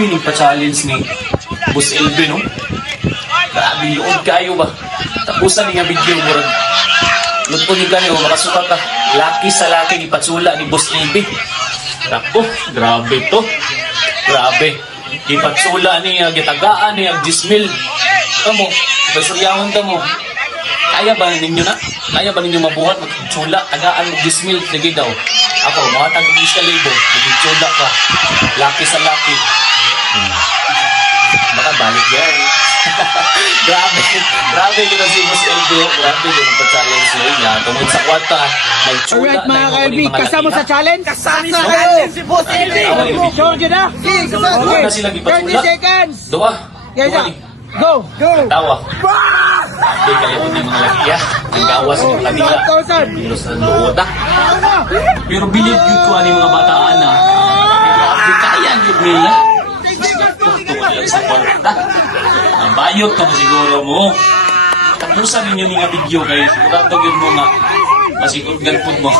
pining pa-challenge ni Boss LB, no? Grabe, luod kayo ba? Tapusan niya video mo rin. Lutpo niyo ganyo, makasuka ka. Laki sa laki, ipatsula ni Boss LB. Naku, grabe to. Grabe. Ipatsula niya, gitagaan niya, gismil. Kamu, ipasuryahon ka mo. Kaya ba ninyo na? Kaya ba ninyo mabuhat, magtsula, tagaan mo, gismil, sige daw. Ako, mahatag ng isa libo, magtsula ka. Laki sa laki. Baka balik yan. Grabe yun ang si Boss LB. Grabe yun ang pa-challenge niya. Tungkol sa kwata, nagtsula Alright na mga yung ka-LB, mga kasama laki sa challenge? Kasama sa challenge si Boss LB. Sure dyan na? Doon na silang 30 ipatula. seconds! Doa. Yes, Doa sir. ni. Go! Go! Tawa. Hindi kayo yung mga laki ya. Ang gawas ng kanila. 5,000! Pilos ng luod ah. Pero believe yun ko ano yung mga bataan na. Grabe kaya yun nila. Tuktok lang sa kwarta. Nabayot ka mo siguro mo. Tapusan ninyo nga video kayo. Sigurado yun mo nga. Masikot ganpod mo.